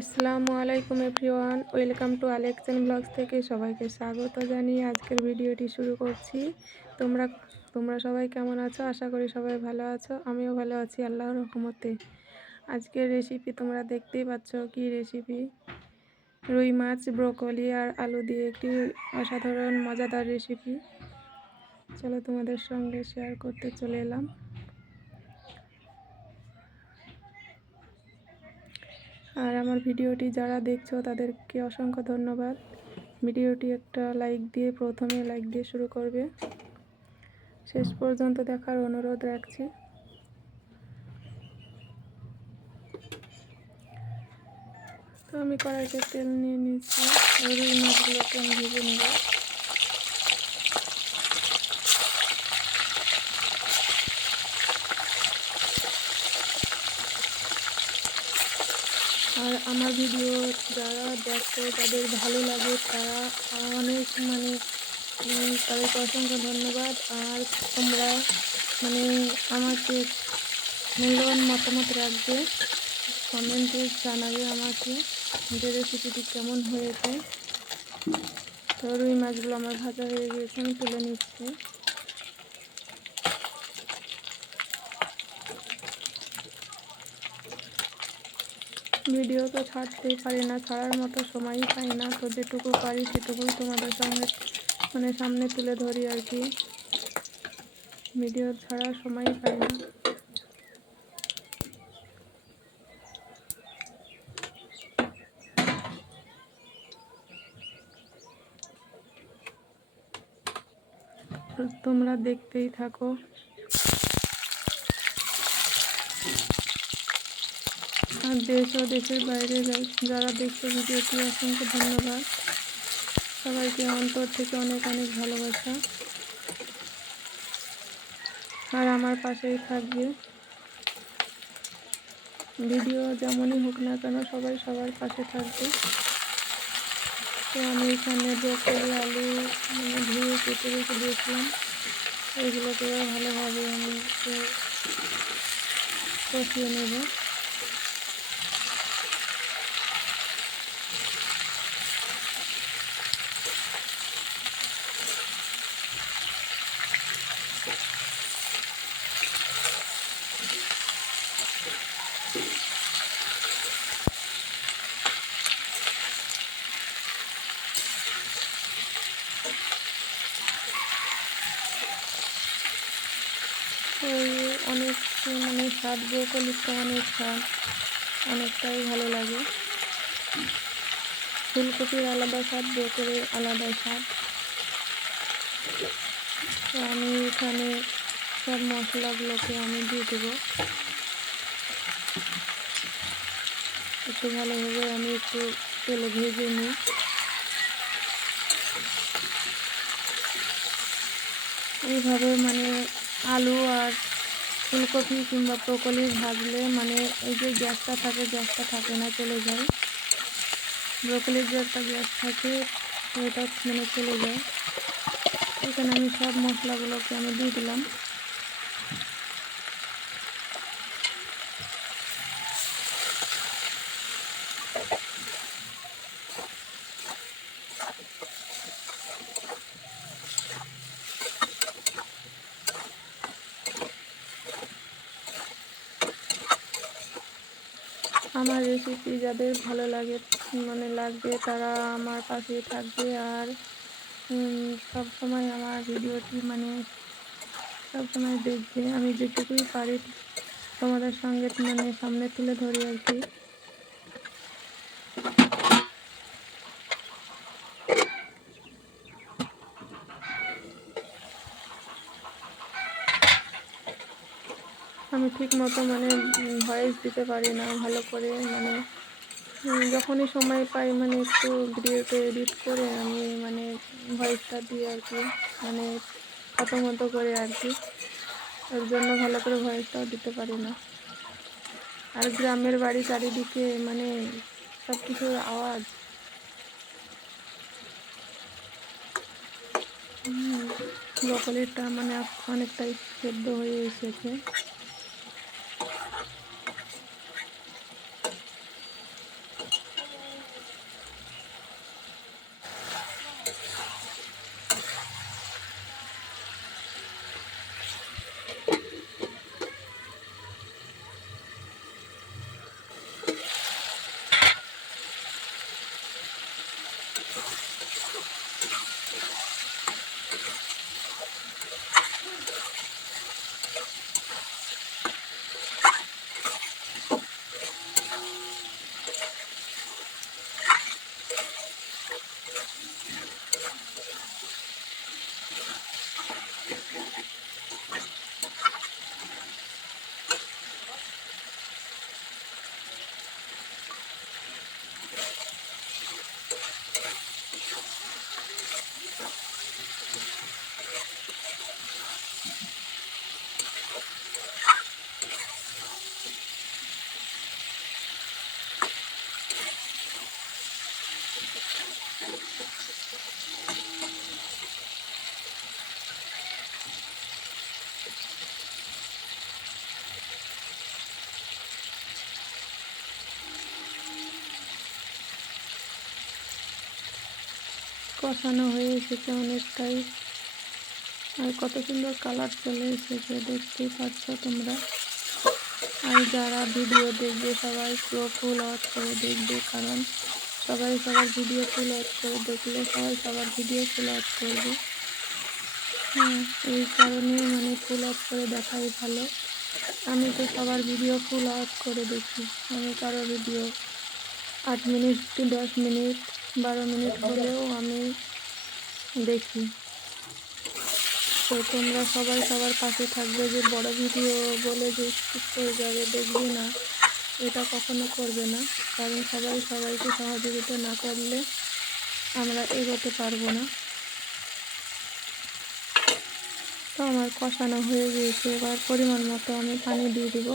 আসসালামু আলাইকুম everyone, welcome to election blogs থেকে সবাইকে স্বাগত জানিয়ে আজকের ভিডিওটি শুরু করছি। তোমরা তোমরা সবাই কেমন আছো? আশা করি সবাই ভালো আছো। আমিও ভালো আছি, আল্লাহর রহমতে। আজকের রেসিপি তোমরা দেখতেই পাচ্ছ কি রেসিপি রুই মাছ, ব্রোকলি আর আলু দিয়ে একটি অসাধারণ, মজাদার রেসিপি চলো তোমাদের সঙ্গে শেয়ার করতে চলে এলাম। আর আমার ভিডিওটি যারা দেখছ, তাদেরকে অসংখ্য ধন্যবাদ। ভিডিওটি একটা লাইক দিয়ে, প্রথমে লাইক দিয়ে শুরু করবে। শেষ পর্যন্ত দেখার অনুরোধ রাখছি। তো আমি কড়াইতে তেল নিয়ে নিচ্ছি। মাছগুলোকে আমি ভেজে নেব। আর আমার ভিডিও যারা দেখো তাদের ভালো লাগে, তারা অনেক মানে তাদেরকে অসংখ্য ধন্যবাদ। আর তোমরা মানে আমাকে মূল্যবান মতামত রাখবে কমেন্টে জানাবে আমাকে যে রেসিপিটি কেমন হয়েছে। তো রুই মাছগুলো আমার ভাজা হয়ে গিয়েছে, আমি তুলে নিচ্ছি। ভিডিও তো ছাড়তেই পারি না, ছাড়ার মতো সময়ই পাই না। তো যেটুকু পারি সেটুকুই তোমাদের সঙ্গে মানে সামনে তুলে ধরি আর কি। ভিডিও ছাড়ার সময়ই পাই না। তোমরা দেখতেই থাকো। দেশ ও দেশের বাইরে যারা দেখছে ভিডিওটি, অসংখ্য ধন্যবাদ। সবাইকে অন্তর থেকে অনেক অনেক ভালোবাসা। আর আমার পাশেই থাকবে। ভিডিও যেমনই হোক না কেন, সবাই সবার পাশে থাকবে। তো আমি এখানে ব্রকলি আলু মানে ধুয়ে কেটে রেখে দিয়েছিলাম। এগুলোকে ভালোভাবে আমি কষিয়ে নেব ওই অনেক মানে স্বাদ ব্রোকলিটা অনেক স্বাদ, অনেকটাই ভালো লাগে। ফুলকপির আলাদা স্বাদ ব্রোকলির আলাদা স্বাদ। তো আমি এখানে সব মশলাগুলোকে আমি দিয়ে দেবো। একটু ভালোভাবে আমি একটু তেলে ভেজে নিই। এইভাবে মানে আলু আর ফুলকপি কিংবা ব্রকলি ভাজলে মানে এই যে গ্যাসটা থাকে গ্যাসটা থাকে না, চলে যায়। ব্রকলির যে একটা গ্যাস থাকে ওটা মানে চলে যায়। এখানে আমি সব মশলাগুলোকে আমি দিয়ে দিলাম আমার রেসিপি যাদের ভালো লাগে মানে লাগবে তারা আমার পাশে থাকবে আর সব সময় আমার ভিডিওটি মানে সব সময় দেখবে। আমি যেটুকুই পারি তোমাদের সঙ্গে মানে সামনে তুলে ধরি আর কি। আমি ঠিক মতো মানে ভয়েস দিতে পারি না ভালো করে মানে যখনই সময় পাই মানে একটু ভিডিওতে এডিট করে আমি মানে ভয়েসটা দিই আর কি মানে মতো করে আর কি। ওর জন্য ভালো করে ভয়েসটাও দিতে পারি না। আর গ্রামের বাড়ি চারিদিকে মানে সব কিছুর আওয়াজ ব্রকলিটা মানে অনেকটাই সেদ্ধ হয়ে এসেছে। কষানো হয়ে এসেছে অনেকটাই। আর কত সুন্দর কালার চলে এসেছে, দেখতেই পাচ্ছ তোমরা। আর যারা ভিডিও দেখবে, সবাই পুরো ফুল ওয়াচ করে দেখবে, কারণ সবাই সবার ভিডিও ফুল ওয়াচ করে দেখলে সবাই সবার ভিডিও ফুল ওয়াচ করবে। হ্যাঁ এই কারণে মানে ফুল ওয়াচ করে দেখাই ভালো। আমি তো সবার ভিডিও ফুল ওয়াচ করে দেখি, আমি কারও ভিডিও আট মিনিট কি দশ মিনিট বারো মিনিট হলেও আমি দেখি। তো তোমরা সবাই সবার পাশে থাকবে যে বড় ভিডিও বলে যে করে যাবে, দেখবে না। এটা কখনো করবে না। কারণ সবাই সবাইকে সহযোগিতা না করলে আমরা এগোতে পারব না। তো আমার কষানো হয়ে গিয়েছে। এবার পরিমাণ মতো আমি পানি দিয়ে দেবো।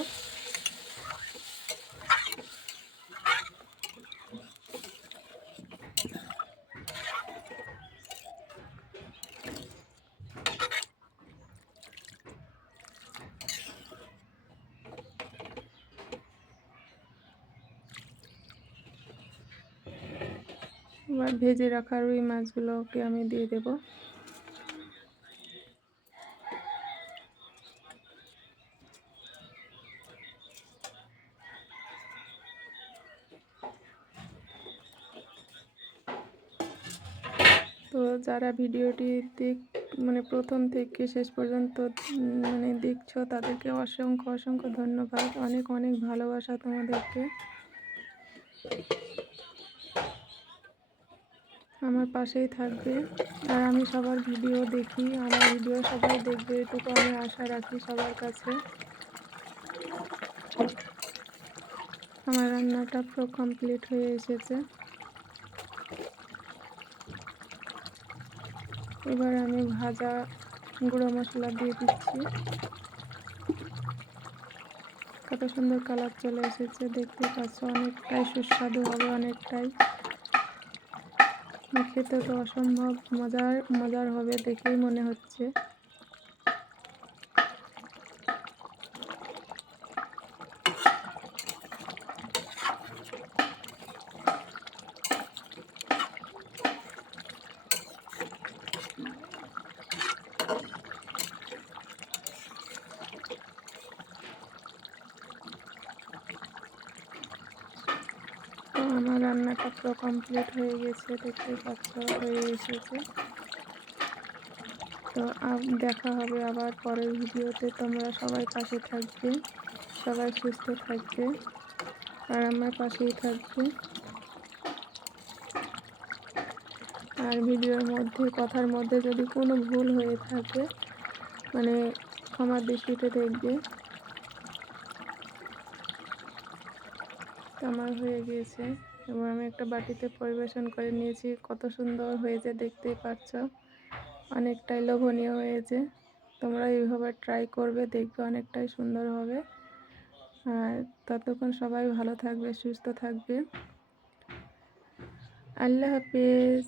এবার ভেজে রাখা রুই মাছগুলোকে আমি দিয়ে দেব। তো যারা ভিডিওটি দেখ মানে প্রথম থেকে শেষ পর্যন্ত মানে দেখছ, তাদেরকে অসংখ্য অসংখ্য ধন্যবাদ। অনেক অনেক ভালোবাসা তোমাদেরকে। আমার পাশেই থাকবে। আর আমি সবার ভিডিও দেখি, আমার ভিডিও সবাই দেখবে, এটুকু আমি আশা রাখি সবার কাছে। আমার রান্নাটা পুরো কমপ্লিট হয়ে এসেছে। এবার আমি ভাজা গুঁড়ো মশলা দিয়ে দিচ্ছি। কত সুন্দর কালার চলে এসেছে দেখতে পাচ্ছ, অনেকটাই সুস্বাদু হবে, অনেকটাই। তো অসম্ভব মজার মজার হবে দেখেই মনে হচ্ছে আমার পুরো কমপ্লিট হয়ে গেছে দেখতে পাচ্ছ, হয়ে এসেছে। তো দেখা হবে আবার পরের ভিডিওতে। তোমরা সবাই পাশে থাকবে, সবাই সুস্থ থাকবে, আর আমার পাশেই থাকবে। আর ভিডিওর মধ্যে, কথার মধ্যে যদি কোনো ভুল হয়ে থাকে মানে ক্ষমার দৃষ্টিতে দেখবে। আমার হয়ে গিয়েছে এবং আমি একটা বাটিতে পরিবেশন করে নিয়েছি। কত সুন্দর হয়েছে দেখতেই পাচ্ছ অনেকটাই লোভনীয় হয়েছে। তোমরা এইভাবে ট্রাই করবে, দেখবে অনেকটাই সুন্দর হবে। আর ততক্ষণ সবাই ভালো থাকবে, সুস্থ থাকবে। আল্লাহ হাফিজ।